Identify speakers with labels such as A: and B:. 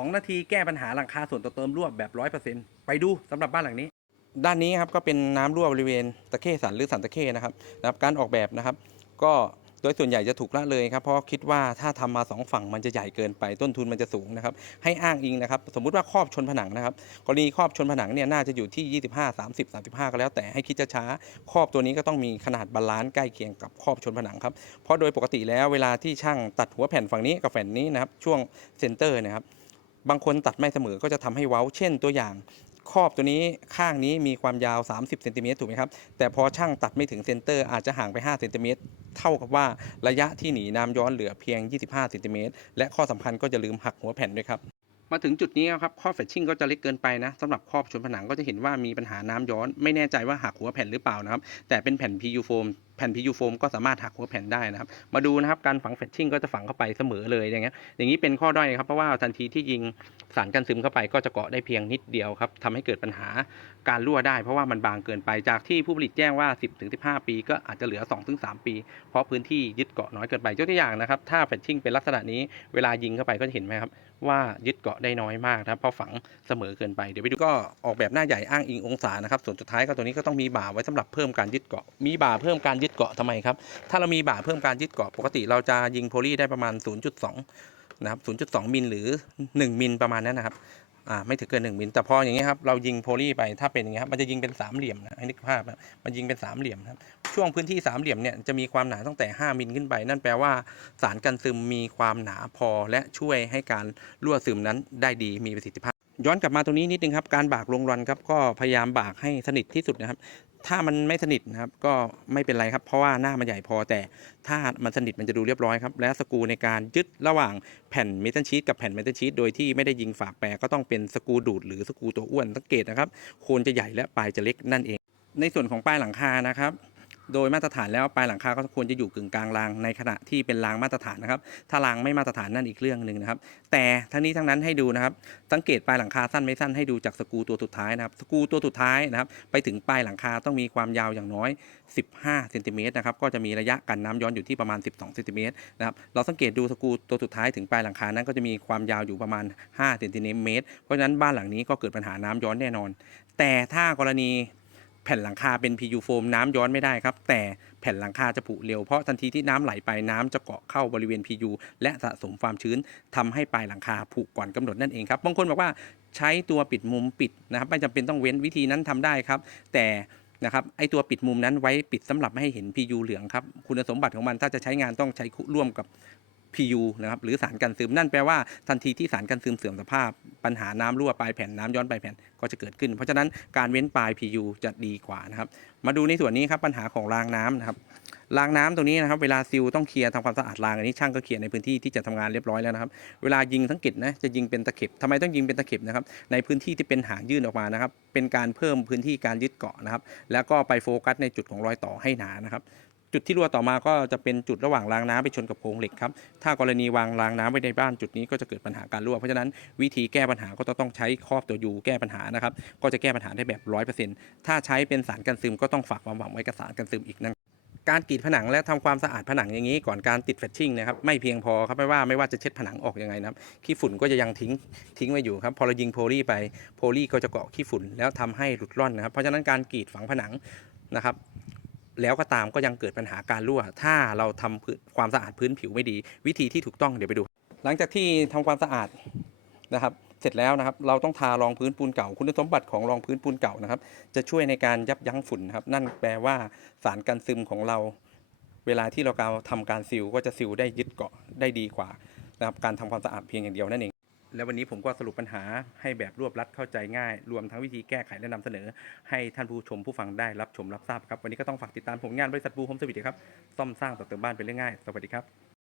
A: 2 นาทีแก้ปัญหาหลังคาส่วนต่อเติมรั่วแบบ 100%ไปดูสำหรับบ้านหลังนี้ ด้านนี้ครับก็เป็นน้ำรั่วบริเวณตะเข้สันหรือสันตะเข้นะครับนะครับการออกแบบนะครับ ก็โดยส่วนใหญ่จะถูกละเลยครับเพราะคิดว่าถ้าทำมาสองฝั่งมันจะใหญ่เกินไปต้นทุนมันจะสูงนะครับให้อ้างอิงนะครับ สมมุติว่าครอบชนผนังนะครับกรณีครอบชนผนังเนี่ยน่าจะอยู่ที่ 25 30 35 ก็แล้ว แต่ให้คิดช้าๆครอบตัวนี้ก็ต้องมีขนาดบาลานซ์ใกล้เคียงกับครอบชนผนังครับเพราะโดยปกติแล้วเวลาที่ช่างตัดหัวแผ่นฝั่งนี้กับแผ่นนี้นะครับช่วงเซนเตอร์นะครับ บางคนตัดไม่เสมอก็จะทำให้เว้า เช่นตัวอย่างครอบตัวนี้ข้างนี้มีความยาว 30เซนติเมตรถูกไหมครับ แต่พอช่างตัดไม่ถึงเซนเตอร์อาจจะห่างไป5เซนติเมตรเท่ากับว่าระยะที่หนีน้ำย้อนเหลือเพียง 25เซนติเมตรและข้อสำคัญก็จะลืมหักหัวแผ่นด้วยครับมาถึงจุดนี้ครับข้อแฟชชิ่งก็จะเล็กเกินไปนะสำหรับครอบชนผนังก็จะเห็นว่ามีปัญหาน้ำย้อน ไม่แน่ใจว่าหักหัวแผ่นหรือเปล่านะครับ แต่เป็นแผ่น PU โฟม แผ่น PU โฟมก็สามารถหักหัวแผ่นได้นะครับ มาดูนะครับการฝังแฟชชิ่งก็จะฝังเข้าไปเสมอเลยอย่างเงี้ยอย่างนี้เป็นข้อด้อยครับเพราะว่าทันทีที่ยิงสารกันซึมเข้าไปก็จะเกาะได้เพียงนิดเดียวครับทำให้เกิดปัญหาการรั่วได้ เพราะว่ามันบางเกินไปจากที่ผู้ผลิตแจ้งว่า 10-15 ปี ก็อาจจะเหลือ 2-3 ปี เพราะพื้นที่ยึดเกาะน้อยเกินไปยกตัวอย่างนะครับถ้าแฟชชิ่งเป็นลักษณะนี้เวลายิงเข้าไปก็จะเห็นไหมครับว่ายึดเกาะได้น้อยมากนะครับเพราะฝังเสมอเกินไปเดี๋ยวไปดูก็ออกแบบหน้าใหญ่อ้างอิงองศานะครับส่วนสุดท้ายก็ตัวนี้ก็ต้องมีบ่าไว้สำหรับเพิ่มการยึดเกาะมีบ่าเพิ่มการยึดึดเกาะทำไมครับ ถ้าเรามีบ่าเพิ่มการยึดเกาะปกติเราจะยิงโพลีได้ประมาณ 0.2 นะครับ 0.2 มิลหรือ 1 มิลประมาณนั้นนะครับอ่าไม่ถึงเกิน1มิลแต่พออย่างเงี้ยครับเรายิงโพลีไปถ้าเป็นอย่างเงี้ยครับมันจะยิงเป็นสามเหลี่ยมนะให้นึกภาพนะมันยิงเป็นสามเหลี่ยมครับช่วงพื้นที่สามเหลี่ยมเนี่ยจะมีความหนาตั้งแต่ 5 มิลขึ้นไป นั่นแปลว่าสารกันซึมมีความหนาพอและช่วยให้การรั่วซึมนั้นได้ดีมีประสิทธิภาพ ย้อนกลับมาตรงนี้นิดนึงครับการบากลงรอนครับก็พยายามบากให้สนิทที่สุดนะครับ ถ้ามันไม่สนิทนะครับก็ไม่เป็นไรครับเพราะว่าหน้ามันใหญ่พอแต่ถ้ามันสนิทมันจะดูเรียบร้อยครับและสกูในการยึดระหว่างแผ่นเมทัลชีตกับแผ่นเมทัลชีตโดยที่ไม่ได้ยิงฝากแปรก็ต้องเป็นสกูดูดหรือสกูตัวอ้วนสังเกตนะครับโคนจะใหญ่และปลายจะเล็กนั่นเอง ในส่วนของปลายหลังคานะครับ โดยมาตรฐานแล้วปลายหลังคาก็ควรจะอยู่กึ่งกลางรางในขณะที่เป็นรางมาตรฐานนะครับ ถ้ารางไม่มาตรฐานนั่นอีกเรื่องหนึ่งนะครับ แต่ทั้งนี้ทั้งนั้นให้ดูนะครับ สังเกตปลายหลังคาสั้นไม่สั้นให้ดูจากสกูตัวสุดท้ายนะครับ สกูตัวสุดท้ายนะครับ ไปถึงปลายหลังคาต้องมีความยาวอย่างน้อย 15เซนติเมตรนะครับ ก็จะมีระยะกันน้ำย้อนอยู่ที่ประมาณ 12เซนติเมตรนะครับ เราสังเกตดูสกูตัวสุดท้ายถึงปลายหลังคานั้นก็จะมีความยาวอยู่ประมาณ5เซนติเมตร เพราะฉะนั้นบ้านหลังนี้ก็เกิดปัญหาน้ำย้อนแน่นอน แต่ถ้ากรณี แผ่นหลังคาเป็น PU โฟมน้ำย้อนไม่ได้ครับ แต่แผ่นหลังคาจะผุเร็วเพราะทันทีที่น้ำไหลไปน้ำจะเกาะเข้าบริเวณ PU และสะสมความชื้นทำให้ปลายหลังคาผุก่อนกำหนดนั่นเองครับบางคนบอกว่าใช้ตัวปิดมุมปิดนะครับไม่จำเป็นต้องเว้นวิธีนั้นทำได้ครับ แต่นะครับไอตัวปิดมุมนั้นไว้ปิดสำหรับไม่ให้เห็น PU เหลืองครับคุณสมบัติของมันถ้าจะใช้งานต้องใช้ร่วมกับ PU นะครับหรือสารกันซึมนั่นแปลว่าทันทีที่สารกันซึมเสื่อมสภาพ ปัญหาน้ำรั่วปลายแผ่นน้ำย้อนปลายแผ่นก็จะเกิดขึ้น เพราะฉะนั้นการเว้นปลาย PU จะดีกว่านะครับมาดูในส่วนนี้ครับปัญหาของรางน้ำนะครับรางน้ำตรงนี้นะครับเวลาซิลต้องเคลียร์ทำความสะอาดรางอันนี้ช่างก็เคลียร์ในพื้นที่ที่จะทำงานเรียบร้อยแล้วนะครับ เวลายิงสังเกตนะจะยิงเป็นตะเข็บทำไมต้องยิงเป็นตะเข็บนะครับในพื้นที่ที่เป็นหางยื่นออกมานะครับเป็นการเพิ่มพื้นที่การยึดเกาะนะครับแล้วก็ไปโฟกัสในจุดของรอยต่อให้หนานะครับ จุดที่รั่วต่อมาก็จะเป็นจุดระหว่างรางน้ำไปชนกับโครงเหล็กครับ ถ้ากรณีวางรางน้ำไว้ในบ้านจุดนี้ก็จะเกิดปัญหาการรั่ว เพราะฉะนั้นวิธีแก้ปัญหาก็ต้องใช้ครอบตัวยูแก้ปัญหานะครับ ก็จะแก้ปัญหาได้แบบร้อยเปอร์เซ็นต์ถ้าใช้เป็นสารกันซึมก็ต้องฝากความหวังไว้กับสารกันซึมอีกนั่นการกรีดผนังและทำความสะอาดผนังอย่างนี้ก่อนการติดแฟชชิ่งนะครับไม่เพียงพอครับไม่ว่าไม่ว่าจะเช็ดผนังออกยังไงนะครับขี้ฝุ่นก็จะยังทิ้งทิ้งไว้อยู่ครับพอเรายิงโพลีไปโพลีก็จะเกาะขี้ฝุ่นแล้วทำให้หลุดร่อนนะครับเพราะฉะนั้นการกรีดฝังผนังนะครับ แล้วก็ตามก็ยังเกิดปัญหาการรั่ว ถ้าเราทำความสะอาดพื้นผิวไม่ดี วิธีที่ถูกต้องเดี๋ยวไปดู หลังจากที่ทำความสะอาดนะครับเสร็จแล้วนะครับเราต้องทารองพื้นปูนเก่า คุณสมบัติของรองพื้นปูนเก่านะครับ จะช่วยในการยับยั้งฝุ่นนะครับนั่นแปลว่าสารกันซึมของเรา เวลาที่เราการทำการซิลก็จะซิลได้ยึดเกาะได้ดีกว่านะครับการทำความสะอาดเพียงอย่างเดียวนั่นเอง และวันนี้ผมก็สรุปปัญหาให้แบบรวบรัดเข้าใจง่าย รวมทั้งวิธีแก้ไขและนำเสนอ ให้ท่านผู้ชมผู้ฟังได้รับชมรับทราบครับ วันนี้ก็ต้องฝากติดตามผลงานบริษัทบูโฮมสวิตครับ ซ่อมสร้างต่อเติมบ้านเป็นเรื่องง่าย สวัสดีครับ